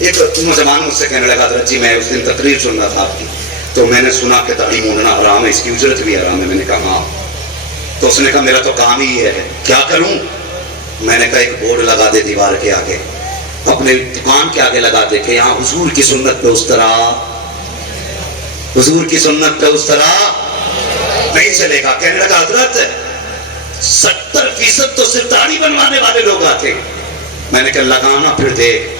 ایک نوجوان مجھ سے کہنے لگا حضرت جی میں اس دن تقریر سن رہا تھا آپ کی، تو میں نے سنا کہ داڑھی مونڈنا حرام ہے، اس کی اجرت بھی حرام ہے۔ میں نے کہا ہاں۔ تو اس نے کہا میرا تو کام ہی یہ ہے، کیا کروں؟ میں نے کہا ایک بورڈ لگا دے دیوار کے آگے، اپنے دکان کے آگے لگا دے کہ یہاں حضور کی سنت پہ اس طرح، حضور کی سنت پہ اس طرح نہیں چلے گا۔ کہنے لگا حضرت 70% تو صرف داڑھی بنوانے والے لوگ آتے۔ میں نے کہا لگانا پھر دیکھ۔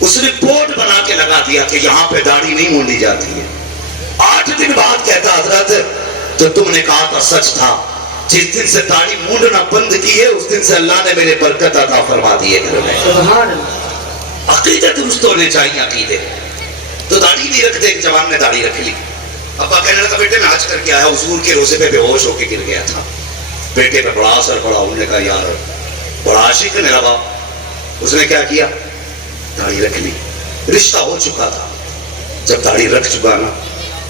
اس نے بورڈ بنا کے لگا دیا کہ یہاں پہ داڑھی نہیں مونڈی جاتی ہے۔ 8 دن بعد کہتا حضرت تو تم نے کہا تھا سچ تھا، جس دن سے داڑھی مونڈنا بند کی ہے اس دن سے اللہ نے میرے برکت عطا فرما دی ہے گھر میں۔ عقیدے درست ہونے چاہیے، عقیدے۔ تو داڑھی نہیں رکھتے، ایک جوان نے داڑھی رکھ لی۔ ابا کہنے لگا بیٹے میں حج کر کے آیا، حضور کے روزے پہ بے ہوش ہو کے گر گیا تھا۔ بیٹے پہ بڑا اثر پڑا۔ انہوں نے کہا یار بڑا عاشق ہے میرا باپ۔ اس نے کیا کیا؟ داڑھی رکھ لی۔ رشتہ ہو چکا تھا، جب داڑھی رکھ چکا نا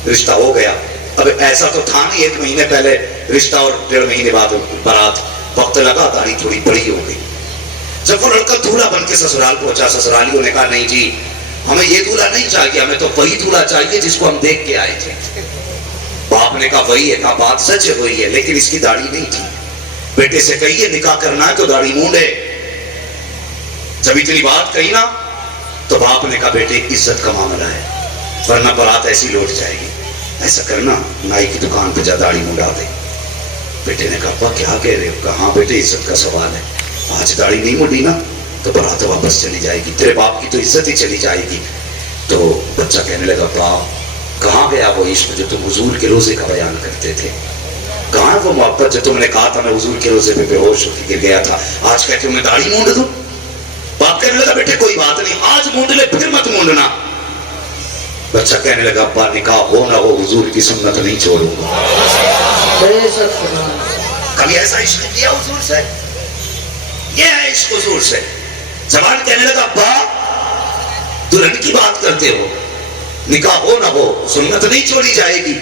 رشتہ ہو گیا۔ اب ایسا تو تھا نہیں 1 مہینے پہلے رشتہ اور 1.5 مہینے بعد بارات، وقت لگا، داڑھی تھوڑی بڑی ہو گئی۔ جب وہ لڑکا دولہا بن کے سسرال پہنچا، سسرالیوں نے کہا نہیں جی ہمیں یہ دولہا نہیں چاہیے، ہمیں تو وہی دولہا چاہیے جس کو ہم دیکھ کے آئے تھے۔ باپ نے کہا وہی ہے، کہا بات سچ ہے وہی ہے، لیکن اس کی داڑھی نہیں تھی۔ بیٹے سے کہیے نکاح کرنا ہے تو داڑھی مونڈے۔ جب اتنی بات کہی نا تو باپ نے کہا بیٹے عزت کا معاملہ ہے، ورنہ برات ایسی لوٹ جائے گی، ایسا کرنا نائی کی دکان پہ جا داڑھی مونڈا دے۔ بیٹے نے کہا ابا کیا کہہ رہے ہو؟ کہا ہاں بیٹے عزت کا سوال ہے، آج داڑھی نہیں مونڈی نا تو برات واپس چلی جائے گی، تیرے باپ کی تو عزت ہی چلی جائے گی۔ تو بچہ کہنے لگا باپ کہاں گیا وہ عشق جو تم حضور کے روزے کا بیان کرتے تھے؟ کہاں وہ محبت جو تم نے کہا تھا میں حضور کے روزے پہ بے ہوش ہو کے گر گیا تھا، آج کہتے ہو میں داڑھی مونڈ دوں؟ باپ کہنے لگا بیٹے کوئی بات نہیں، آج مونڈ لے پھر مت مونڈنا۔ بچہ کہنے لگا ابا نکاح ہو نہ ہو حضور کی سنت نہیں چھوڑوں گا۔ کبھی ایسا عشق کیا حضور سے؟ یہ ہے عشق حضور سے۔ جوان کہنے لگا ابا دلہن کی بات کرتے ہو، نکاح ہو نہ ہو سنت نہیں چھوڑی جائے گی۔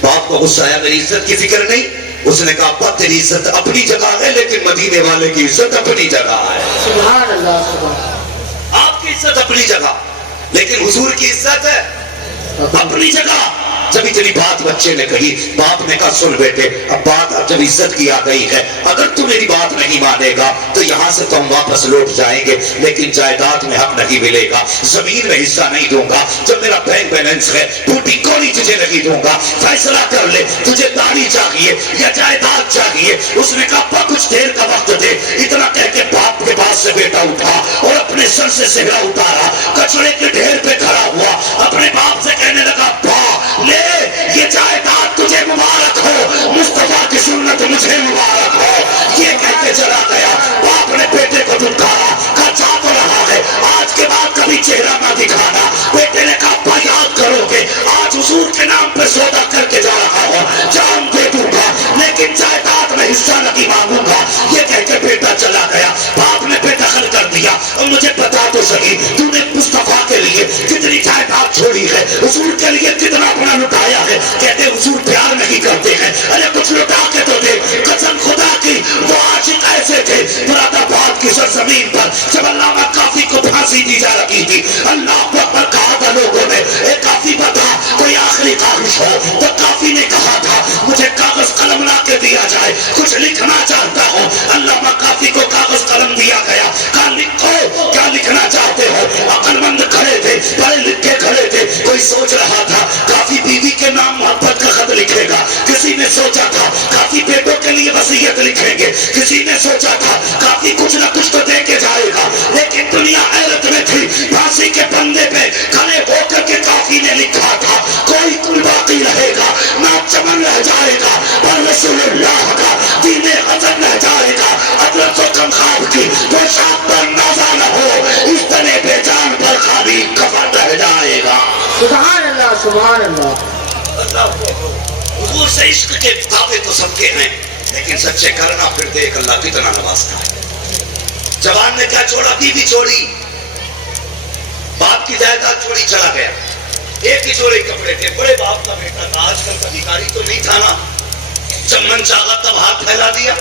باپ کو غصہ آیا میری عزت کی فکر نہیں؟ اس نے کہا ابا تیری عزت اپنی جگہ ہے لیکن مدینے والے کی عزت اپنی جگہ ہے۔ سبحان اللہ سبحان۔ آپ کی عزت اپنی جگہ لیکن حضور کی عزت ہے اپنی جگہ۔ جب اتنی بات بچے نے کہی، باپ نے کہا سن بیٹے اب بات جب عزت کی آ گئی ہے، اگر تو میری بات نہیں مانے گا تو یہاں سے تو ہم واپس لوٹ جائیں گے، لیکن جائیداد میں حق نہیں ملے گا، زمین میں حصہ نہیں دوں گا، جب میرا بینک بیلنس ہے ٹوٹی کوڑی تجھے نہیں دوں گا، فیصلہ کر لے تجھے داڑھی چاہیے یا جائیداد چاہیے۔ اس نے کہا ابا کچھ دیر کا وقت دے۔ اتنا کہہ کے باپ کے پاس سے بیٹا اٹھا اور اپنے سر سے صحرا اتارا، کچڑے کے ڈھیر پہ کھڑا ہوا، اپنے باپ سے کہنے لگا ابا لے یہ جائیداد تجھے مبارک ہو، مصطفیٰ کی سنت مجھے مبارک ہو۔ یہ کہہ کے چلا گیا۔ باپ نے بیٹے کو دھتکارا، کہا جا تو رہا ہے آج کے بعد کبھی چہرہ نہ دکھانا۔ بیٹے نے کہا ابا یاد کرو گے آج حضور کے نام پہ سودا کر کے جا رہا ہوں، جان دے دوں گا لیکن جائیداد میں حصہ نہیں مانگوں گا۔ یہ کہہ کے بیٹا چلا گیا۔ باپ نے بے دخل کر دیا اور مجھے بتا تو صحیح تو نے مصطفیٰ کے لیے کتنی جائیداد چھوڑی ہے، حضور کے لیے کتنا اپنا لٹایا ہے۔ کہتے حضور پیار نہیں کرتے ہیں، ارے کچھ لٹا کے تو دے۔ قسم خدا کی وہ عاشق ایسے تھے مراد آباد کی سرزمین پر جب علامہ کافی کو پھانسی دی جا رہی تھی، اللہ اکبر کہا تھا لوگوں نے اے کافی بتا کوئی آخری خواہش ہو، تو کافی نے کہا تھا مجھے کاغذ قلم لا کے دیا جائے کچھ لکھنا چاہتا ہوں۔ علامہ کافی کو کاغذ قلم دیا گیا، کہا لکھو کیا لکھنا چاہتے ہو۔ عقل مند کھڑے تھے، پڑھے لکھے کھڑے تھے، کوئی سوچ رہا تھا کافی بیوی کے نام محبت کا خط لکھے گا، کسی نے سوچا تھا کافی بیٹوں کے لیے وصیت لکھیں گے، کسی نے سوچا تھا کافی کچھ نہ کچھ تو دے کے جائے گا، لیکن دنیا حیرت میں تھی۔ پھانسی کے پندے پہ کھڑے ہو کر کے کافی نے لکھا تھا کوئی کل باقی رہے گا نہ چمن رہ جائے گا پر رسول اللہ کا دین حسن رہ جائے گا، حضرت و کمخاب کی پوشاک پر نازا نہ ہو، اس طرح بے جان پر خالی کفن رہ جائے گا۔ سبحان اللہ سبحان اللہ۔ حضور سے عشق کے دعوے تو سب کے ہیں لیکن سچے کرنا پھر دیکھ اللہ کتنا نوازتا ہے۔ جوان نے کیا چھوڑا؟ بیوی چھوڑی، باپ کی جائیداد چھوڑی، چلا گیا۔ ایک ہی جوڑے کپڑے تھے، بڑے باپ کا بیٹا تھا، آج کل کا بھکاری تو نہیں تھا نا، جب من چاہا تب ہاتھ پھیلا دیا۔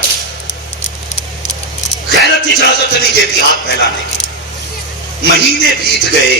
غیرت اجازت نہیں دیتی ہاتھ پھیلانے کی۔ مہینے بیت گئے،